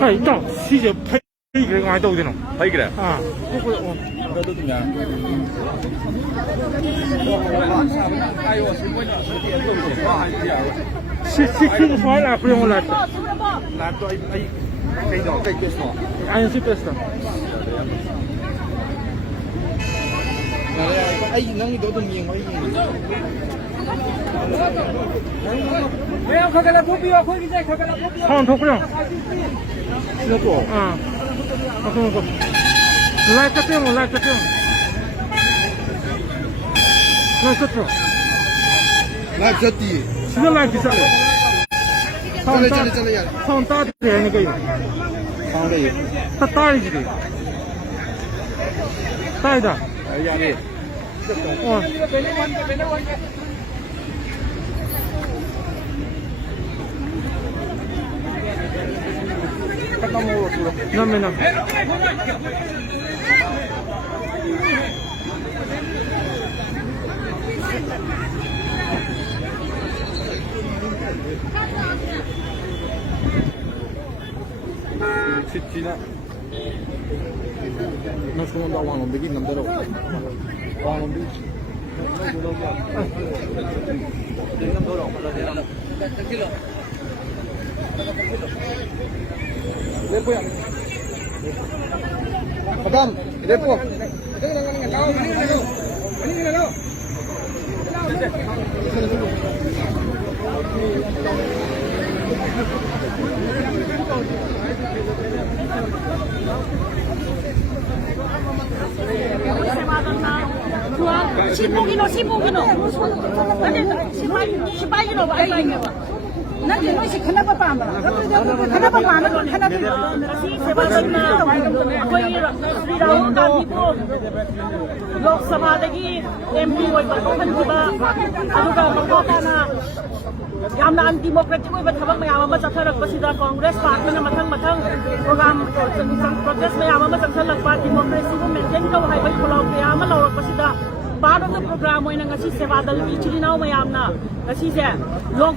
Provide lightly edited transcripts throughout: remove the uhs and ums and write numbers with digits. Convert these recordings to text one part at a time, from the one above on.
嘿，到洗脚配个俺都的呢。配个嘞？啊，不会哦。这都怎么样？去个耍啦，不用来。来多可以找这个说。俺是不是？能都怎么样？没有，看看那不必要，快点再看看那不必要。好，头不了。这多。啊，我跟我说，来这边，来这边，来这边，来这底，现在来几下了？这里呀。放大点那个有，放的有。它大一点的，大一点。哎呀你。哦。那没呢。去呢？那说到王龙的给你们得了，王龙的。Lepo ya. Abang, lepo. Sibuk ino. Sipai ino ba? Nanti noi si kenapa pama? Kenapa pama? Kenapa? Si sebab na koi Sri Rahul Gandhi ko Lok Sabha dagi MP oi ba kan ba aduga makota na yamna undemocratic oi ba thabak mayam ama chatharak pasida Congress party na mathang program protest mayam ama chatharak pa democracy ko maintain ko hai bai kholaw kya ama lawrak pasida part of the program oina ngasi seva dal ki chilinaw mayam na ngasi se long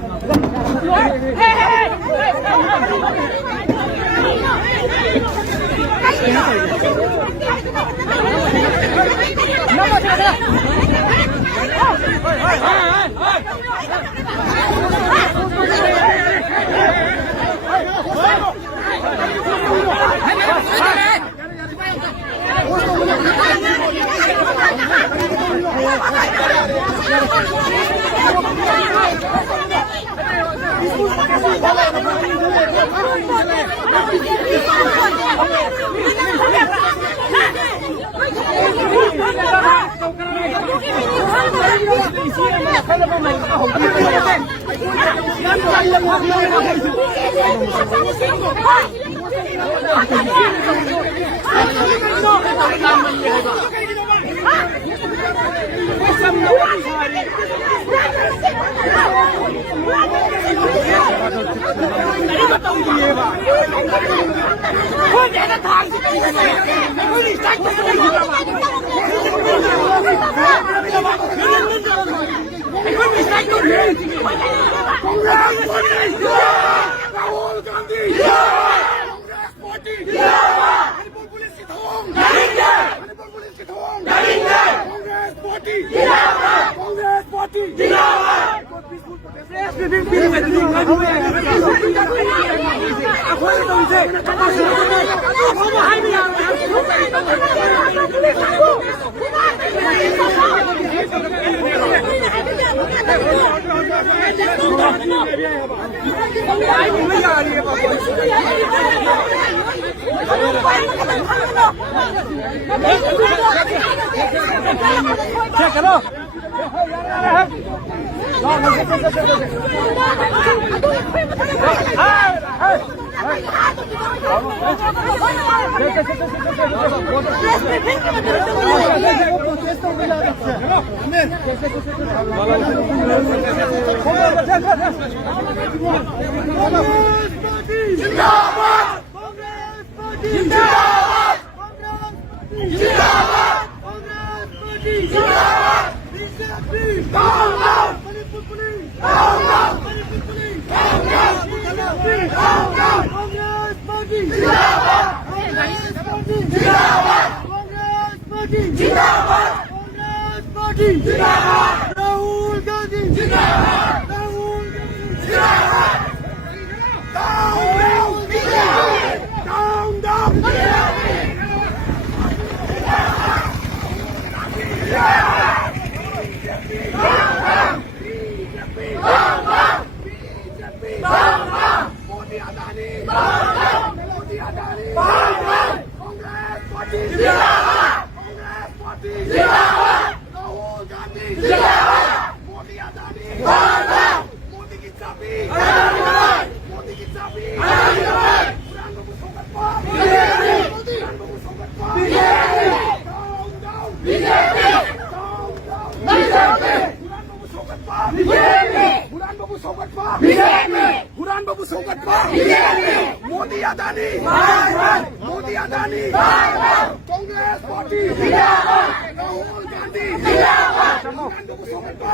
Melody Adani Congress Party Congress Party Rahul Gandhi Modi Adani Modi ki chabi Modi ki chabi Buran Babu Sokat pa Buran Babu Sokat pa down BJP Buran Babu Sokat pa Buran Babu Sokat pa Modi Adani Modi Adani Congress Party Rahul Gandhi Buran Babu Sokat pa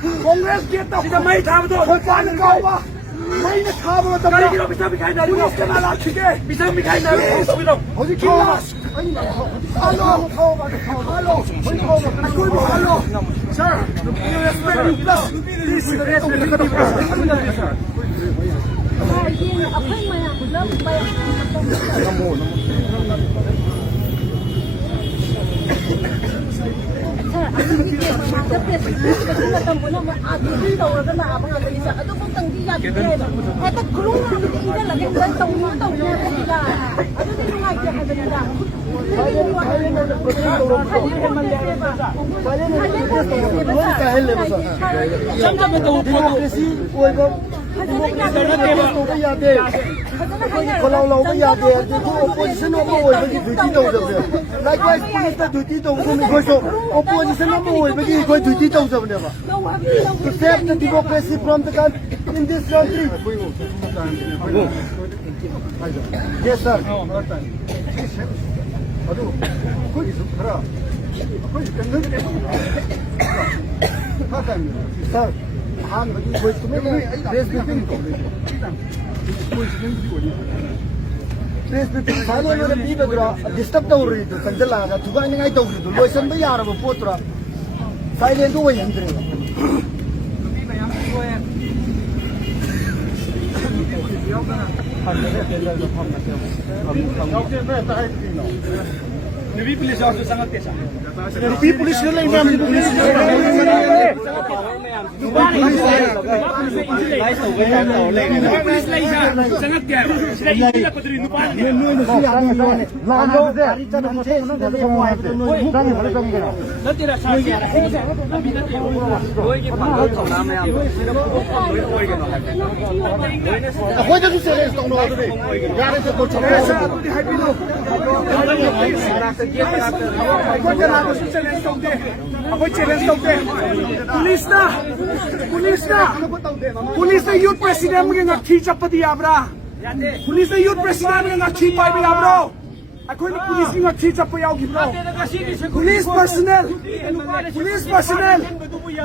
Congress kita sudah mai tahu tu. Bukan kau bah. Mai nak tahu tu. Kali kita bisa bikin dari Congress kita nak cike. Bisa bikin dari Congress itu. Hoji kilas. Halo. Halo. Halo. Sir. You respect me plus. This is the respect me plus. Apa yang mana? Belum Sampai betul. यादे खोलाव लौबा यादे opposition अमा ओइबगी duty तौजबने likewise police ता duty तौगुम इखोइसो opposition अमा ओइबगी इखोइ duty तौजबनेबा to save the democracy from the country in this country. Yes, sir. Sir, disturb the Kandala, to go and I told you, listen the yard of a potra. Silent away and Nabi police officer sangat kesa. Nabi police nila imam police sangat kaya. Sila ko diri nupa. Natira sa siya. Ako ito si Sir Estong no ito. Gari sa to chama sa to di happy no. Ako jana ko si Sir Estong de. Ako Sir Estong de. Police na youth president mo nga khicha pati abra. Police na youth president mo nga khipa bi abro. Ako ni police nga khicha pa yaw gibro. Police personnel.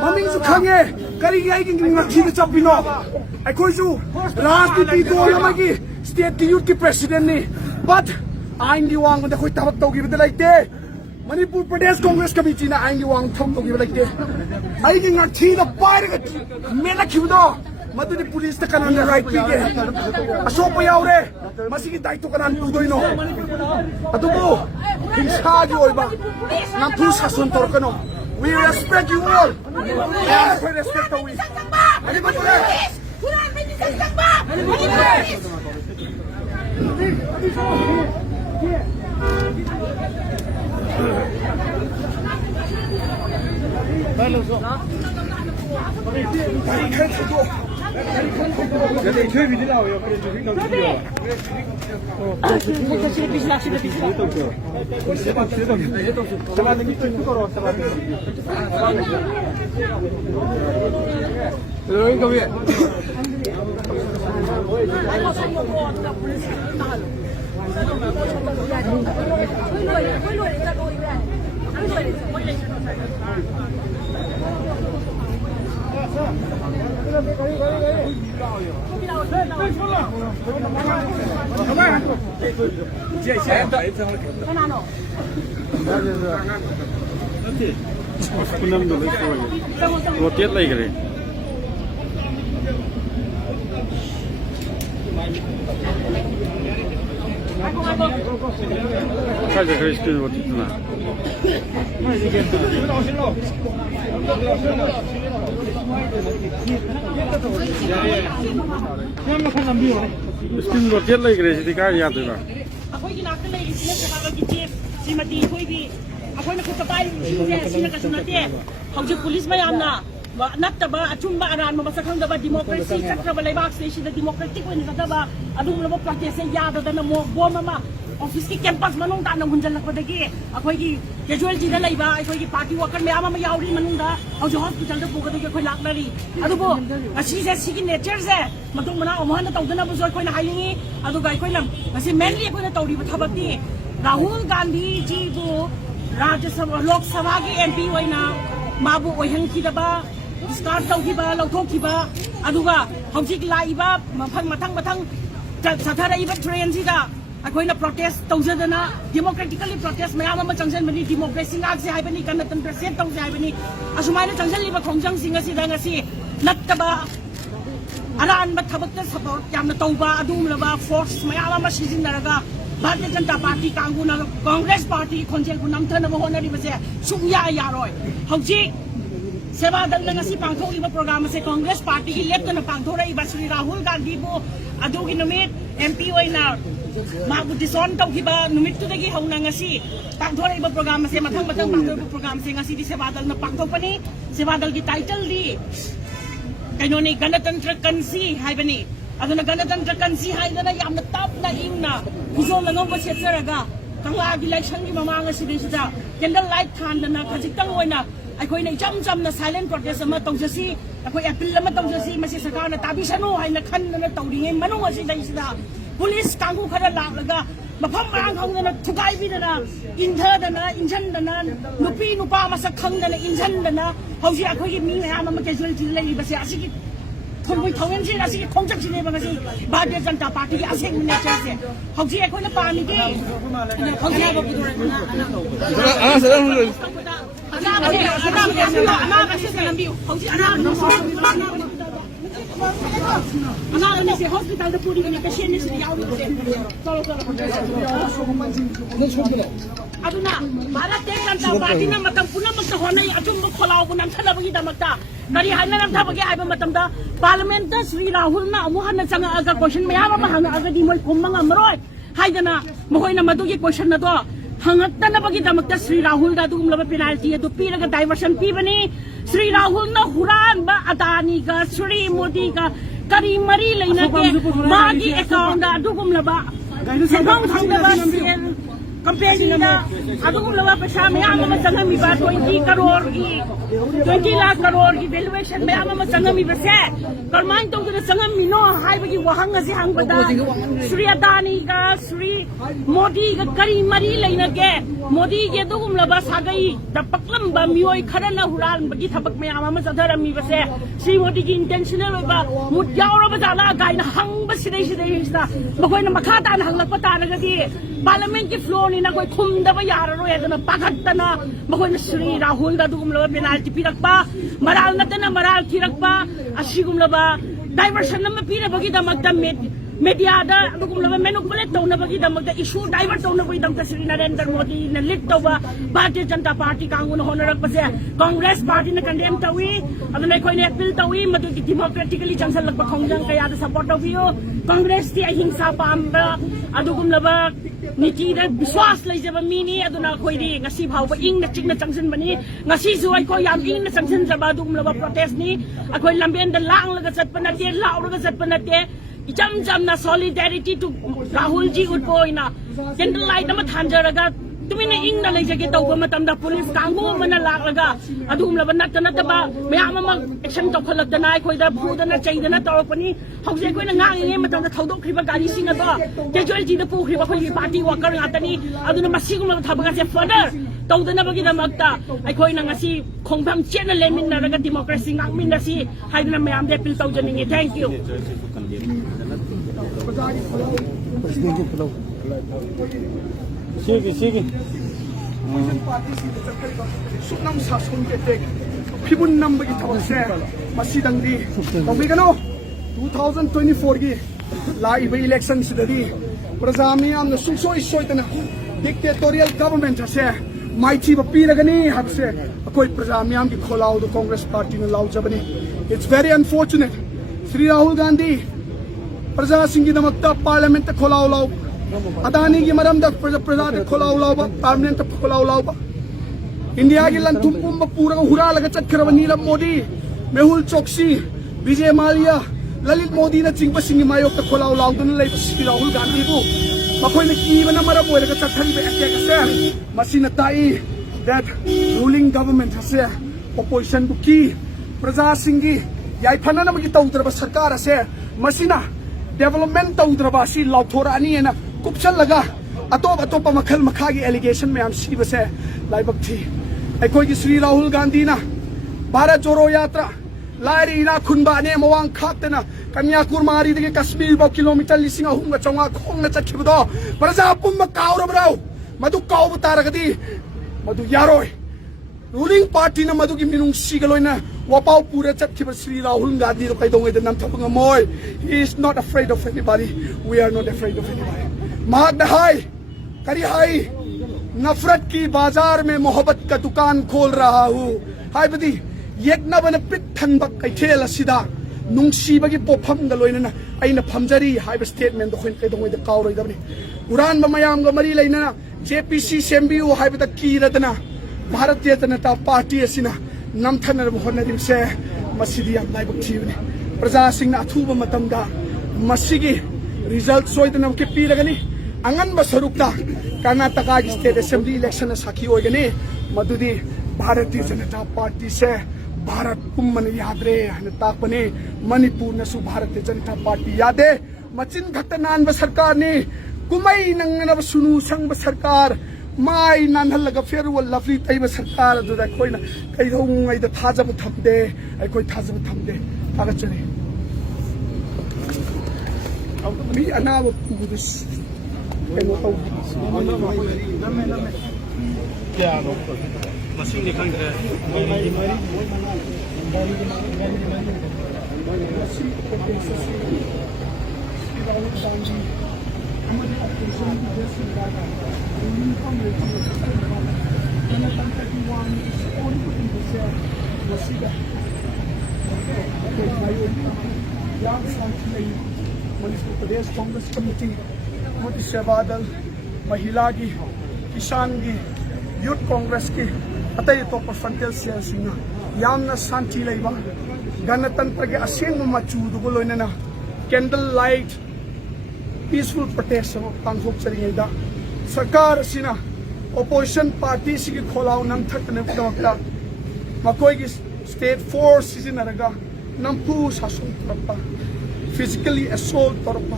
Maming su khange kari gai ki nga khicha chapino. Ako su rajniti do namagi state youth ki president ni. But आएंगे वहाँ को देखो इतना तो गिर दे लाइटे मणिपुर प्रदेश Congress committee ना आएंगे वहाँ थम तो गिर लाइटे आएंगे ना ठीक है पार के मेला क्यों दो मधुरी पुलिस तक कनान राइट पी के अशोक पयावरे मसी की दायित्व कनान तू दो इनो अतुबो हिंसा जो इबा ना तू शासन तोड़ कनो we respect you all yeah we respect you अरे बच्चे rotate lagi kere. Kaja kere screen rotate na. Screen rotate lagi kere sih kaya ya tu lah. Aku ini nak lagi sini sekarang kita si mati aku ini aku nak ketabay sini kasih nanti. Kalau polis macam na nak taba acumba aran memasakkan taba demokrasi cakra balai bak station demokratik ini kata ba aduh lepas protes ya ada dan mau bom mama office ki campus manung ta nang hunjal nak padagi aku ini casualty dah lagi ba aku ini party worker me ama yauri manung da aku hospital da buka dagi aku lak dari aduh bo asi se signature se matung mana omohan tahu dana buzor aku nak hayi aduh gai aku lam asi mainly aku nak tahu di bathabak ni Rahul Gandhi ji bu Rajya Sabha Lok Sabha ki MP waina mabu oyang kita ba start tau kiba lauthok kiba aduga hojik laiba mathang sathara iba train sida akoina protest taujadana democratically protest mayam ama changsan bani democracy ngak se haibani kanatan percent tau se haibani asumaina changsan liba khongjang singa sida ngasi nattaba aran ba thabakta support yamna tauba adumlaba force mayam ama sizinaraga Bharatiya Janata Party kanguna Congress Party khonjel ku namthana ba honari ba se sumya yaroi hojik Seva dal na si pangthok iba program se Congress Party ki left na pangthok ra iba Shri Rahul Gandhi bo adu ki numit MP oina magu dison tau kiba numit tu dagi hauna ngasi pangthok ra iba program se mathang pangthok program se ngasi di seva dal na pangthok pani seva dal ki title di ꯀꯩꯅꯣꯅꯤ ꯒꯅꯇꯟꯇ꯭ꯔ ꯀꯟꯁꯤ ꯍꯥꯏꯕꯅꯤ ꯑꯗꯨꯅ ꯒꯅꯇꯟꯇ꯭ꯔ ꯀꯟꯁꯤ ꯍꯥꯏꯗꯅ ꯌꯥꯝꯅ ꯇꯞꯅ ꯏꯪꯅ ꯐꯤꯖꯣꯜ ꯑꯉꯧꯕ ꯁꯦꯠꯆꯔꯒ ꯀꯪꯂꯥꯒꯤ ꯂꯥꯏꯁꯪꯒꯤ ꯃꯃꯥꯡ ꯑꯁꯤꯗꯩꯁꯤꯗ ꯀꯦꯟꯗꯜ ꯂꯥꯏꯠ ꯊꯥꯟꯗꯅ ꯈꯖꯤꯛꯇꯪ ꯑꯣꯏꯅ ꯑꯩꯈꯣꯏꯅ ꯏꯆꯝ ꯆꯝꯅ ꯁꯥꯏꯂꯦꯟ ꯄ꯭ꯔꯣꯇꯦꯁ ꯑꯃ ꯇꯧꯖꯁꯤ ꯑꯩꯈꯣꯏ ꯑꯦꯄꯤꯜ ꯑꯃ ꯇꯧꯖꯁꯤ ꯃꯁꯤ ꯁꯔꯀꯥꯔꯅ ꯇꯥꯕꯤꯁꯅꯨ ꯍꯥꯏꯅ ꯈꯟꯗꯅ ꯇꯧꯔꯤꯉꯩ ꯃꯅꯨꯡ ꯑꯁꯤꯗꯩꯁꯤꯗ ꯄꯨꯂꯤꯁ ꯀꯥꯡꯕꯨ ꯈꯔ ꯂꯥꯛꯂꯒ ꯃꯐꯝ ꯃꯔꯥꯡ ꯈꯪꯗꯅ ꯊꯨꯒꯥꯏꯕꯤꯗꯅ ꯏꯟꯊꯗꯅ ꯏꯟꯁꯤꯟꯗꯅ ꯅꯨꯄꯤ ꯅꯨꯄꯥ ꯃꯁꯛ ꯈꯪꯗꯅ ꯏꯟꯁꯤꯟꯗꯅ ꯍꯧꯖꯤꯛ ꯑꯩꯈꯣꯏꯒꯤ ꯃꯤ ꯃꯌꯥꯝ ꯑꯃ ꯀꯦꯖꯨꯋꯦꯂꯤꯇꯤ ꯂꯩꯔꯤꯕꯁꯦ ꯑꯁꯤꯒꯤ ꯊꯣꯡꯕꯩ ꯊꯧꯔꯝꯁꯤꯡ ꯑꯁꯤꯒꯤ ꯈꯣꯡꯆꯠꯁꯤꯅꯦꯕ ꯉꯁꯤ ꯚꯥꯔꯇꯤꯌ ꯖꯅꯇꯥ ꯄꯥꯔꯇꯤꯒꯤ ꯑꯁꯦꯡꯕ ꯅꯦꯆꯔꯁꯦ ꯍꯧꯖꯤꯛ ꯑꯩꯈꯣꯏꯅ ꯄꯥꯝꯃꯤꯗꯤ ꯑꯅꯥꯕꯁꯦ ꯍꯣꯁꯄꯤꯇꯥꯜꯗ ꯄꯨꯔꯤꯕꯅꯤ ꯄꯦꯁꯦꯟꯅꯤ ꯁꯤꯗ ꯌꯥꯎꯔꯤꯕꯁꯦ ꯑꯗꯨꯅ ꯚꯥꯔꯇꯤꯌ ꯖꯅꯇꯥ ꯄꯥꯔꯇꯤꯅ ꯃꯇꯝ ꯄꯨꯝꯅꯃꯛꯇ ꯍꯣꯠꯅꯩ ꯑꯆꯨꯝꯕ ꯈꯣꯜꯂꯥꯎꯕꯨ ꯅꯝꯊꯅꯕꯒꯤꯗꯃꯛꯇ ꯀꯔꯤ ꯍꯥꯏꯅ ꯅꯝꯊꯕꯒꯦ ꯍꯥꯏꯕ ꯃꯇꯝꯗ ꯄꯥꯔꯂꯤꯌꯥꯃꯦꯟꯇ శ్ꯔꯤ ꯔꯥꯍꯨꯜꯅ ꯑꯃꯨꯛ ꯍꯟꯅ ꯆꯪꯉꯛꯑꯒ ꯀꯣꯏꯁꯟ ꯃꯌꯥꯝ ꯑꯃ ꯍꯪꯉꯛꯑꯒꯗꯤ ꯃꯣꯏ ꯈꯨꯝꯕ ꯉꯝꯃꯔꯣꯏ ꯍꯥꯏꯗꯅ ꯃꯈꯣꯏꯅ ꯃꯗꯨꯒꯤ ꯀꯣꯏꯁꯟ ꯑꯗꯣ ꯍꯪꯉꯛꯇꯅꯕꯒꯤꯗꯃꯛꯇ ಶ್ರೀ ರಾಹುಲ್ಗೆ ಅದುಗುಮ್ಲಬ ಪೆನಾಲ್ಟಿ ಅದು ಪೀರಗ ಡೈವರ್ಷನ್ ಪೀಬನಿ ಶ್ರೀ ರಾಹುಲ್ನ ಹುರಾನ್ಬ ಅದಾನಿಗ ಶ್ರೀ ಮೋದಿಗ ಕರಿ ಮರಿ ಲೈನಗೆ ಮಾಗಿ ಅಕೌಂಟ್ ಅದುಗುಮ್ಲಬ ಸಭಾಂ ಸಂಗಬ ಕಂಪೇನಿನ ಅದುಗುಮ್ಲಬ ಪೈಸಾ ಮಯಾಮ ಅಮ ಚಂಗಮಿಬ 20 lakh crore की वैल्यूएशन मयाम अमा चंगमिबसे करमान तौदुना चंगमिनो हाइबगी वहंग असे हंगबदा श्री अदानी का श्री मोदी का करी मरी लेनगे मोदी के दुगुमलबा सागई द पक्लंबा मियोय खरना हुरानबगी थबक मयाम अमा चधरमिबसे श्री मोदी की इंटेंशनल ओबा मुद्यावरबा जाला गाइना हंगबा सिदैसिदा मखोयना मखा तान हंगलपा तारगदी पार्लियामेंट की फ्लोर नि ना कोई खुमदबा याररो एदना पाखतना मखोयना श्री राहुल दा दुगुमलबा पेनाल्टी पिरकपा मराल नतना मराल थिरकपा असिगुमलबा डाइवर्शन नम पिरबगीदमक्ता मीडियादा अदुगुमलबा मैनिपुलेट तौनबगीदमक्ता इशू डाइवर्ट तौनबगीदमक्ता श्री नरेंद्र मोदी न लीड तौबा भारतीय जनता पार्टी कांगुन होनरकपसे कांग्रेस पार्टी न कंडेम तौई अदुना कोइने अपील तौई मदुगी डेमोक्रेटिकली जंगसलक खौजंग कयादा सपोर्ट तौबियो कांग्रेस ती अहिंसा पाम्बा अदुगुमलबा नीतिद विश्वास लेजब मीनी अदुना खोइदी ngasi phawba ingna chingna changsinbani ngasi su ai ko yam ingna changsinjaba adugumlaba protest ni akoi lamben da langlaga chatpa nate lauraga chatpa nate icham chamna solidarity to Rahul ji utpoina candle light ama thanjaraga tumina ingna leijage tawba matamda police kangbu mana laklaga adugumlaba nataba mayam ama action tawkhalakdana khoida phudana chaidana tawpani hause koina ngangi matamda thaudokriba gari singa do casualty da pukriba khoi party worker ngatani aduna masigumlaba thabaga se further तौदनबगीदमक्ता अखोइना ngasi खोंफाम चेना लेमिनरगा democracy ngakminasi हाइदना मयाम दे appeal तौजनिंगे thank you सिगी सुनम सासुन के टेक फिबुन नंबर की थबसे मसीदंगी तौबिगनो 2024 की लाइव इलेक्शन सिददी प्रजामियाम न सुसोई सोइतना डिक्टेटोरियल गवर्नमेंट हसे माइची पीरगनी हबसे कोई प्रजामियाम की खोलाओ तो कांग्रेस पार्टी ने लाउ जबनी it's very unfortunate Shri Rahul Gandhi प्रजा सिंह दमक्ता पार्लियामेंट खोलाओ लाउ अदानी की मरम द प्रजा खोलाओ लाउ पार्लियामेंट खोलाओ लाउ इंडिया की लंथुम पुम पूरा हुरा लगा चक्कर नीरव मोदी मेहुल चोकसी विजय माल्या ललित मोदी ने चिंग सिंह मायोग खोलाओ लाउ श्री राहुल गांधी को मखोई ने कीबना मरम ओइरगा चथरिबे एकेकसे मसीना ताई that ruling government hase opposition bu ki praja singi yai phana na gi tawdraba sarkar ase masina development tawdraba si lauthora ani na kupchal laga atop makhal makha gi allegation me am si base laibak thi ai koi gi Sri Rahul Gandhi na Bharat Jodo Yatra लारी ना खुनबा ने मवांग खातना कन्याकुमारी दे कश्मीर बा kilometre लिसिंग अहुंगा चौंगा खोंगना चखिबदो प्रजा पुम काउरबराव मधु काउ तारगदी मधु यारोय रूलिंग पार्टी न मधु की मिनुंग सिगलोइना वपाउ पूरे चखिब श्री राहुल गांधी रो कैदोंगे द नम थपंग मोय he is not afraid of anybody we are not afraid of anybody माद हाय करी हाय नफरत की बाजार में मोहब्बत का दुकान खोल रहा हूं हाय बदी येकना बन पिथन बक कैथेल असिदा नुंगसीबगी पोफम ग लोइना आइना फमजरी हाइब स्टेटमेंट दो खोइन कैदोंगे द काउरोय दबनी उरान मयाम ग मरी लेना जेपीसी सेम्बियु हाइब द कीरदना भारतीय जनता पार्टी असिना नमथनर होनरिम से मसिदी याम लाइबक थीबनी प्रजा सिंह अथुब मतमदा मसिगी रिजल्ट सोइदना के पीरगनी अंगन सरुक्ता कर्नाटक की स्टेट असेंबली इलेक्शन साखी होगनी मधुदी भारतीय जनता पार्टी से भारत पुम्मन यादरे हन ताकने मणिपुर नसु भारतीय जनता पार्टी यादे मचिन खत नानब सरकार ने कुमई नंगनब सुनु संग सरकार माई नानहलग फेरवल लफली तैब सरकार अदुदा कोइना कैदौंगैदा थाजब थमदे अखोय थाजब थमदे थागचरी मी अनाब पुगुदस कैनो तौ क्या मशीन खंडरे मणिपुर प्रदेश कांग्रेस कमेटी मोदी सेवा दल महिला की किसान की यूथ कांग्रेस की अतई अतोप फ्रंटल सेल शांति लेबा गणतंत्र के असेंग मचूदुगो लोइनना कैंडल लाइट पीसफुल प्रोटेस्ट पांथोक्चरिङैदा सरकार असिना ओपोजिशन पार्टी सिगी खोलाव नमथकनबदमक्ता मकोइगी स्टेट फोर्स सिजिनरगा नमफु सासन तोरपा फिजिकली असोल्ट तोरपा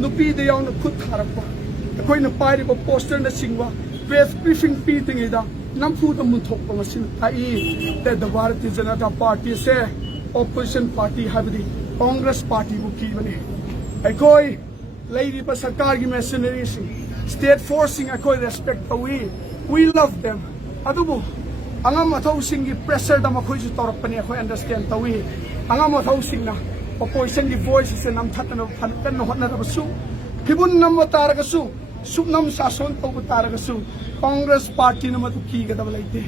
नुपीद यावना खुद थारपा अखोइना पाइरिबा पोस्टर न सिंगवा प्रेस ब्रीफिंग पीतिङैदा नमफुद मुनथोकपा मसिना ताई द भारतीय जनता पार्टी से ओपोजिशन पार्टी हाबदी कांग्रेस पार्टी बुकी बने अखोइ लेरिबा सरकार की मशीनरी स्टेट फोर्स अखोइ रेस्पेक्ट तौई वी लव देम अदुबु अंगम अथौसिंग की प्रेशर द मखोइसु तौरपने अखोइ अंडरस्टैंड तौई अंगम अथौसिंगना ओपोजिशन की वॉइस से नमथतन फनकन होनदबसु फिबुन नम तारगसु सुनम शासन तौब तारगसु कांग्रेस पार्टी न मदु कीगदब लेते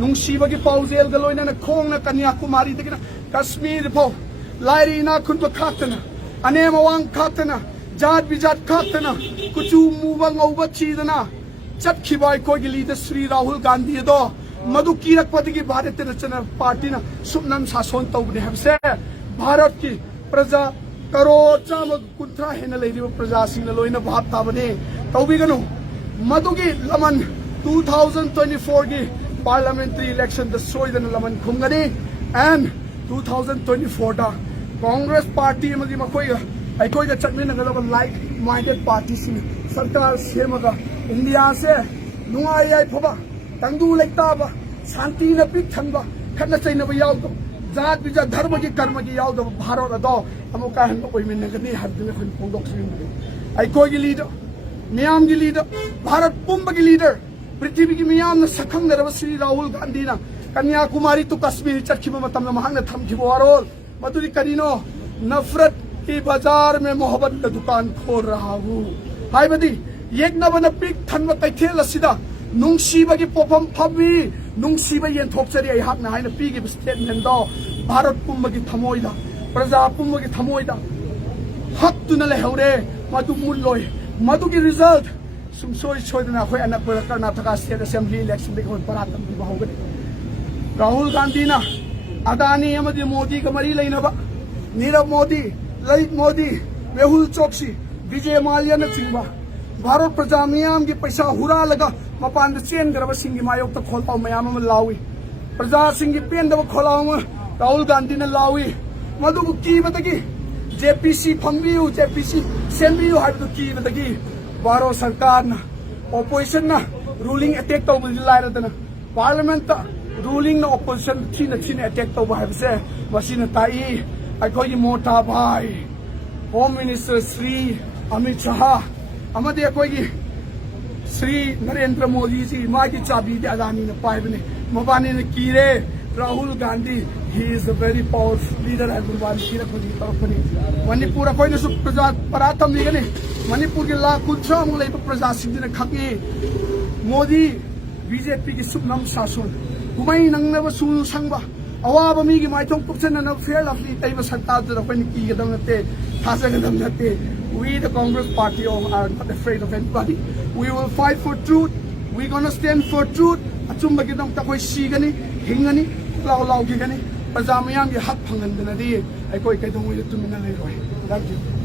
नुंसीबगी पाउजेल गलोइना खोंगना कन्याकुमारी दगिना कश्मीर फो लाइरीना खुनब खातना अनेम वांग खातना जात बिजात खातना कुचू मुबा ngौबा चीदना चटखिबा अखोइगी लीडर श्री राहुल गांधी दो मधु कीरकपदगी भारतीय जनता पार्टी न सुनम शासन तौबने हबसे भारत की प्रजा करोड़ चाम कुंथ्रा हेन लेरिबा प्रजा सिंह लोइना भात ताबने तौबिगनु मधुगी लमन 2024 की पार्लियामेंट्री इलेक्शन द सोइदन लमन खुमगनी एंड 2024 दा कांग्रेस पार्टी मगी मखोइ अखोइदा चटमिनगदब लाइक माइंडेड पार्टी सरकार सेमगा इंडिया से नुंगाई याइफबा तंगदु लेताबा शांति न पिक थनबा खन चैनबा यावदो जात बिजा धर्म की कर्म की यावदो भारत अदो अमुका हन ओइमिनगनी हबदने खन फोंदोक्सिन अखोइगी लीडर मियाम की लीडर भारत पुंब की लीडर पृथ्वी की मियाम न सखंगरब श्री राहुल गांधी ना कन्याकुमारी तो कश्मीर चटखिबा मतम महंगना थमखिबो वारोल मदुरी करिनो नफरत की बाजार में मोहब्बत का दुकान खोल रहा हूँ हाइबदी येकनबन पिक थनब कैथेल असिदा नुंसीबगी पोफम फबी नुंसीब येंथोक्चरी अहाकना हाइना पीगी स्टेटमेंट दो भारत पुंबगी थमोइदा प्रजा पुंबगी थमोइदा हक्तुना लेहौरे मदु मुल्लोय मधुकी रिजल्ट सुमसोई सोइदना अखोइ अनपर कर्नाटक स्टेट असेंबली इलेक्शन देखो परातम होगनी राहुल गांधी ना अदानी अमदी मोदी का मरी लेनबा नीरव मोदी ललित मोदी मेहुल चोकसी विजय माल्या न चिंबा भारत प्रजा मियाम की पैसा हुरा लगा मपान चेन गरब सिंह की मायोग तक खोल पाओ मयाम लावी प्रजा सिंह की पेन दब खोलाव राहुल गांधी ने लावी मधु की बतगी जेपीसी फंबियु जेपीसी सेंबियु हाइबदु की बतगी बारो सरकार ना ओपोजिशन ना रूलिंग अटैक तौब लाइरदना पार्लियामेंट रूलिंग ना ओपोजिशन थीना अटैक तौब हाइबसे मसीना ताई अखोई मोटा भाई होम मिनिस्टर श्री अमित शाह अमदे अखोई श्री नरेंद्र मोदी जी मागी चाबी अदानी ने पाइबने मबानी ने कीरे Rahul Gandhi he is a very powerful leader and Gurbani की रखोगी तरफनी मणिपुर अखोई ने प्रजा परातम निगने मणिपुर के ला कुछ मुले प्रजा सिंह ने खकी मोदी बीजेपी की सुनम शासन गुमई नंगनब सुनु संगबा अवाब मी की माइथों कुपसन न फेल अपनी तैब सरकार द रखनी की गदम नते थासगदम नते we the Congress party are not afraid of anybody we will fight for truth we gonna stand for truth achumba ki dam ta koi sigani hingani lau lau ki gani ประจาไม่ย่างยี่หักพังเงินเป็นอะไรไอ้ก้อยไก่ตรงนี้ตุ้มมินอะไรรวย Thank you